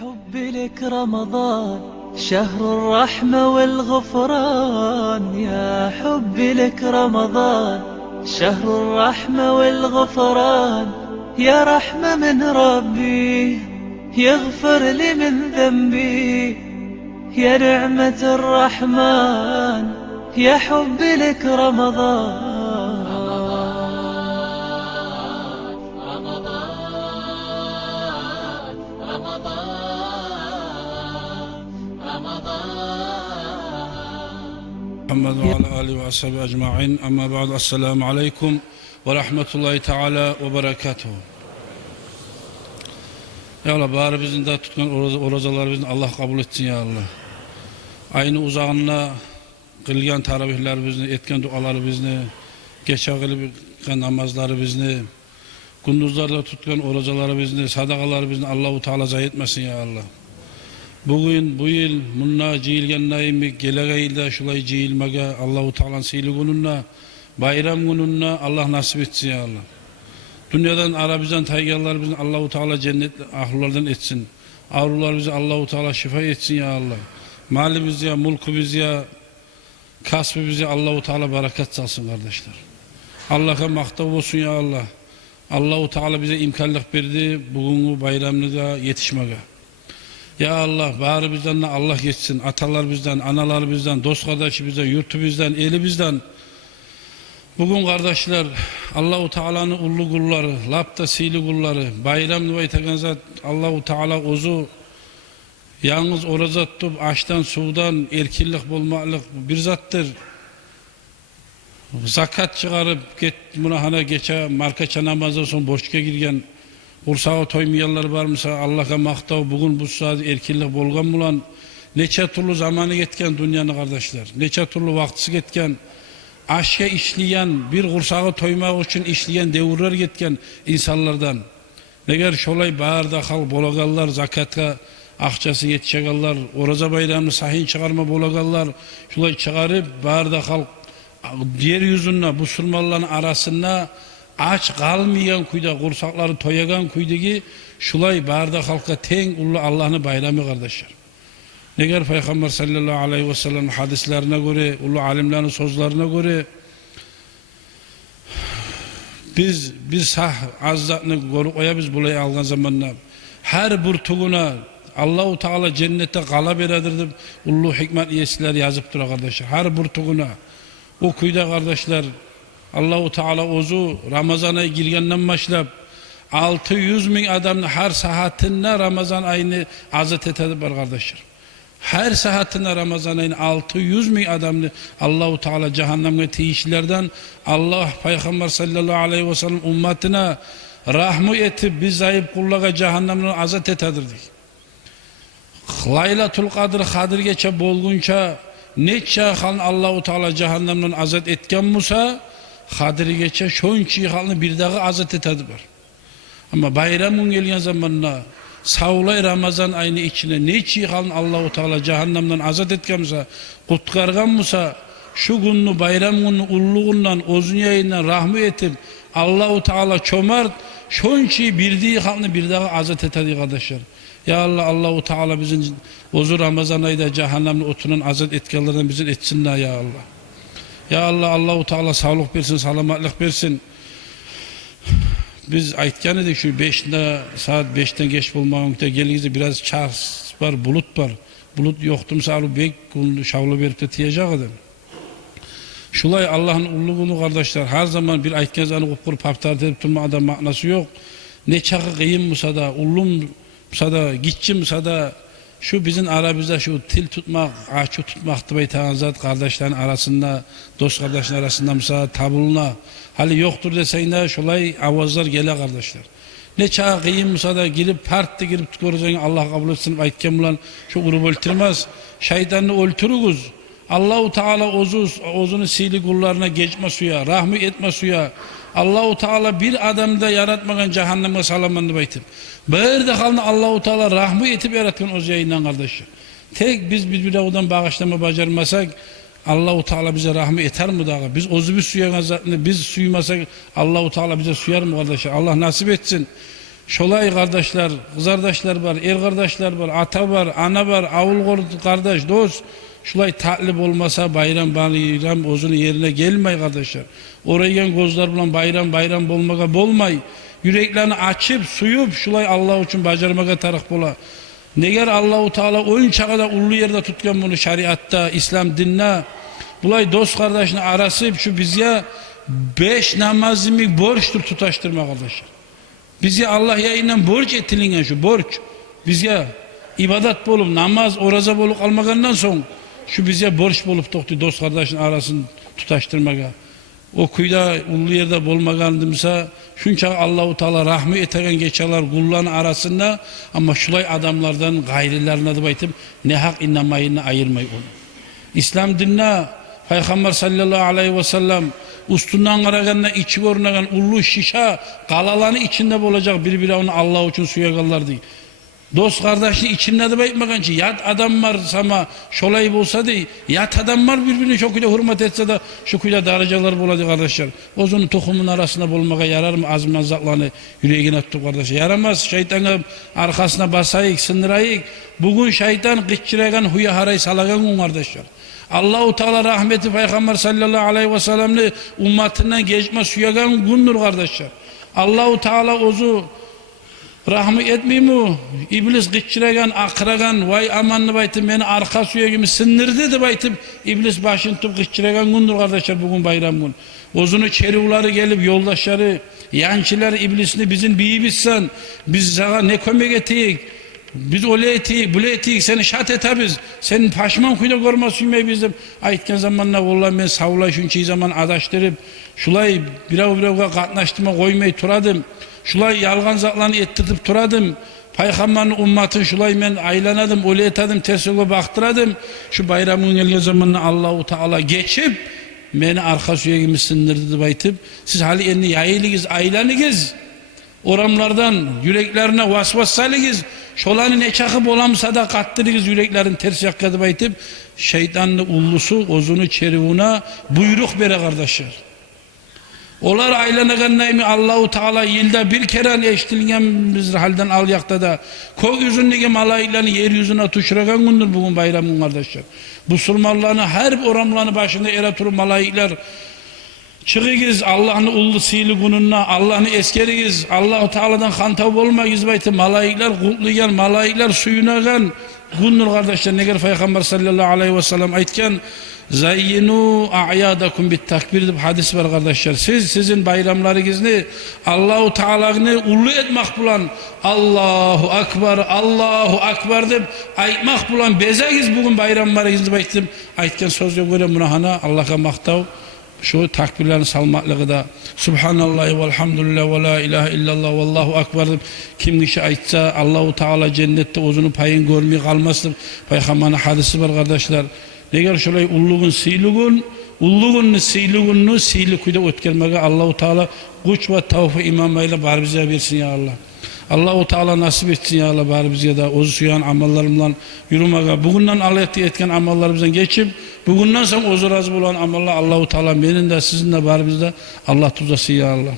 حبي لك رمضان شهر الرحمة والغفران. يا حبي لك رمضان شهر الرحمة والغفران. يا رحمة من ربي يغفر لي من ذنبي. يا نعمة الرحمن يا حبي لك رمضان. محمد وعلى آله وصحبه أجمعين. أما بعد، السلام عليكم ورحمة الله تعالى وبركاته. Ya Allah, bari bizim de tutkan orazalarımızın Allah kabul etsin ya Allah. Aynı uzağına kılgan taravihlerimizni, etken dualarımızını, geçe kılgan namazlarımızını, gündüzlerde tutkan orazalarımızını, sadakalarımızını Allah-u Teala zayi etmesin ya Allah. Bugün bu yıl munna ciyilgen naimi gelege yılda şulay ciyilmege Allah-u Teala'nın seyli gününne, bayram gününne Allah nasip etsin ya Allah. Dünyadan Arabistan taygarlarımızın Allah-u Teala cennet ahlulardan etsin. Avrularımızı Allah-u Teala şifa etsin ya Allah. Malimiz ya, mulkubuz ya, kasbimiz ya Allah-u Teala bereket salsın kardeşler. Allah'a maktav olsun ya Allah. Allah-u Teala bize imkanlık verdi bugünkü bayramını da yetişmege. Ya Allah, bari bizden Allah geçsin. Atalar bizden, analar bizden, dost kardeşi bizden, yurtu bizden, eli bizden. Bugün kardeşler, Allah-u Teala'nın ullu kulları, lapta sili kulları, bayram nuvay teganzat Allah-u Teala ozu yalnız orazat tutup, açtan, sudan, erkillik, bulmaklık bir zattır. Zakat çıkarıp, buna hana geçe, markaça namazdan son borçka girgen, Kursağı toymayanlar var mısa Allah'a maktav bugün bu saat erkillik bolgan bulan neçe türlü zamanı getken dünyanın kardeşler, neçe türlü vaktisi getken aşka işleyen bir kursağı toymak için işleyen devirler getken insanlardan neger şolay bağırda hal bolagallar zakatka akçası yetişegallar oraza bayramını sahin çıkarma bolagallar şolay çıkarıp bağırda hal diğer yüzünde bu sürmalların arasında aç kalmayan kuyda, kursakları toyagan kuydaki şulay barda halka ten ullu Allah'ın bayramı kardeşler. Neger Peygamber sallallahu aleyhi ve sellem hadislerine göre, ullu alimlerin sözlerine göre biz sah azzatını koru oya biz bulay algan zamanla her burtuğuna Allah-u Teala cennette kala beradirdi ullu hikmet iyesiler yazıp dura kardeşler. Her burtuğuna o kuyda kardeşler Allah-u Teala ozu Ramazan ayı girgenden başlap 600 bin adamın her saatinde Ramazan ayını azat etedi var kardeşler. Her saatinde Ramazan ayını 600 bin adamını Allah-u Teala cehennemle teyişlerden Allah Peygamber sallallahu aleyhi ve sellem ümmetine rahmu etip biz zayıf kullaga cehennemle azat etedirdik. Laylatul Kadir geçe bolgunça neçe halın Allah-u Teala cehennemle azat etken Musa Kadir'i geçe şonçi halını bir daha azat etedi var. Ama bayramın gelgen zamanına savlay Ramazan ayını içine neçi halın Allah-u Teala cehennemden azat etkense kutkargan Musa şu gününü bayram gününü ulluğundan ozun yayından rahmu etip Allah-u Teala çomart şonçi birdiği halını bir daha azat etedi kardeşler. Ya Allah, Allah-u Teala bizim ozu Ramazan ayında cehennemle oturan azat etkenlerden bizim etsinler ya Allah. Ya Allah, Allah-u Teala sağlık versin, salamatlık versin. Biz aytkan edik şu 5'te saat 5'ten geç bulmağımda gelinizde biraz çars var, bulut var. Bulut yoktum sağlı bek şavlu verip de tiyecek adam. Şulay Allah'ın ulluğunu kardeşler her zaman bir aytkan zanı kurup haftar edip durma adam manası yok. Ne çakı kıyım mısa da, ullum mısa da, gitçi mısa da şu bizim aramızda şu til tutmak, ağaçı tutmak tıbay tanzat kardeşlerin arasında, dost kardeşlerin arasında mesela tabuluna hali yoktur deseyinde şolay avazlar gele kardeşler. Ne çağa kıyım mesela da girip parti girip tüküreceğin Allah kabul etsin aytken bulan şu grubu öldürmez. Şeytanını öldürürüz. Allah-u Teala ozunu sili kullarına geçme suya, rahmi etme suya. Allah-u Teala bir adamda yaratmagan cehenneme salamandı baytım. Bir de kalın Allah-u Teala rahmi etip yaratkan o yayından kardeşler. Tek biz birbirine bağışlama bacarmasak Allah-u Teala bize rahmi eter mi dağı? Biz ozu bir suya biz suymasak Allah-u Teala bize suyar mı kardeşler? Allah nasip etsin. Şolay kardeşler, kız kardeşler var, er kardeşler var, ata var, ana var, avul kardeş, dost. Şulay tatlip olmasa bayram ozunu yerine gelmey kardeşler. Oraya gelen gözler bilen bayram bolmaga bolmay. Yüreklerini açıp, suyup, şulay Allah için bacarmaga taraf bola. Neger Allahu Teala oyun çağda ulu yerde tutkan bunu şeriatta, İslam dinine. Bulay dost kardeşini arasıp şu bizye 5 namazımı borçtur tutaştırma kardeşler. Bizge Allah yayından borç etilingen şu borç. Bizge ibadat bolup namaz, oraza bolup almagandan son şu bize borç bolup toktu dost kardeşin arasını tutaştırmaga. O kuyda ulu yerde bolmagandımsa şunça Allahu Teala rahmi etegen geçalar kulların arasında ama şulay adamlardan gayrilerine de baytıp ne hak innamayını ayırmay onu. İslam dinine Peygamber sallallahu aleyhi ve sellem ustundan karaganına içi korunagan ulu şişa kalalanı içinde olacak birbiri onu Allah için suya kallardı. Dost kardeşini içinde de baytmagan ki yat adam var sama şolay olsa değil yat adam var birbirini çok ile hürmet etse de şu kuyla daracalar buladı kardeşler. Ozunu tohumun arasında bulmaga yarar mı azman zaklanı yüreğine tuttu kardeşler. Yaramaz şeytana arkasına basayık sındırayık. Bugün şeytan gıççıragan huya haray salagan kardeşler. Allah-u Teala rahmeti Peygamber sallallahu aleyhi ve sellem'li ummatinden geçme suyagan gündür kardeşler. Allah-u Teala ozu rahmi etmiyor mu? İblis gıççıragan, akıragan, vay amanlı baytım beni arka suya gibi sındırdı da baytım İblis başını tutup gıççıragan gündür kardeşler bugün bayram gün. Ozunu çerivları gelip yoldaşları, yançılar iblisini bizim biyibizsen, biz sana ne kömek ettik? Biz öyle ettik, böyle ettik, seni şat etabiz, senin paşman kuyda görmez süymey bizdim. Aytken zamanla vallahi ben savulay şunçayı zaman adaştırıp, şulay birav katnaştıma koymay turadım, şulay yalgan zatlarını ettirtip turadım, Peygamberin ummatın şulay ben aylanadım, öyle etadim, tersine baktıradım. Şu bayramın gelgen zamanla Allah-u Teala geçip, beni arka suya gibi sındırdı baytıp, siz hali enni yayılığız, aylanığız. Oramlardan yüreklerine vasvas salığız. Şolanın ne çakıp olam sadakattırığız yüreklerin ters yakkadı baytıp şeytanlı ullusu ozunu çerivuna buyruk bere kardeşler. Olar aylanagan neymi Allah-u Teala yılda bir kere eştilgen biz halden al yakta da kok yüzündeki malayiklerini yeryüzüne tuşuragan gündür bugün bayramın kardeşler. Musulmanlarını her oramlarını başında eraturu malayikler çıkıyız Allah'ın ulu sihirli gününe, Allah'ını eskeriyiz, Allah-u Teala'dan hantav olmayız baytı, malayikler kutluyan, malayikler suyunagan, gündür kardeşler, neger Peygamber sallallahu aleyhi ve sellem aytken, zayyinu a'yadakum bit takbir dip hadis var kardeşler, sizin bayramlarınızı, Allah-u Teala'nı ulu etmek bulan, Allahu Akbar dip, aytmak bulan, bezegiz bugün bayramlarınızı baytım, aytken sözü göre buna hana, Allah'a maktav, şu takbirlerini salmaklığı da Subhanallah ve elhamdülillah ve la ilahe illallah ve allahu akbar kim kişi aytsa Allah-u Teala cennette ozunu payın görmeye kalmasın. Peygamber'in hadisi var kardeşler. Neger şolay ulluğun siyli kuyda ötkelmege Allah-u Teala güç ve tavfı imamayla bari bize versin ya Allah. Allah-u Teala nasip etsin ya Allah bari bize de ozu suyan amallarımla yürümege. Bugünden Allah etken amallarımızdan geçip bugünden sonra ozu razı bulan amallar Allah-u Teala benim de sizin de bari bizde Allah tuzası ya Allah.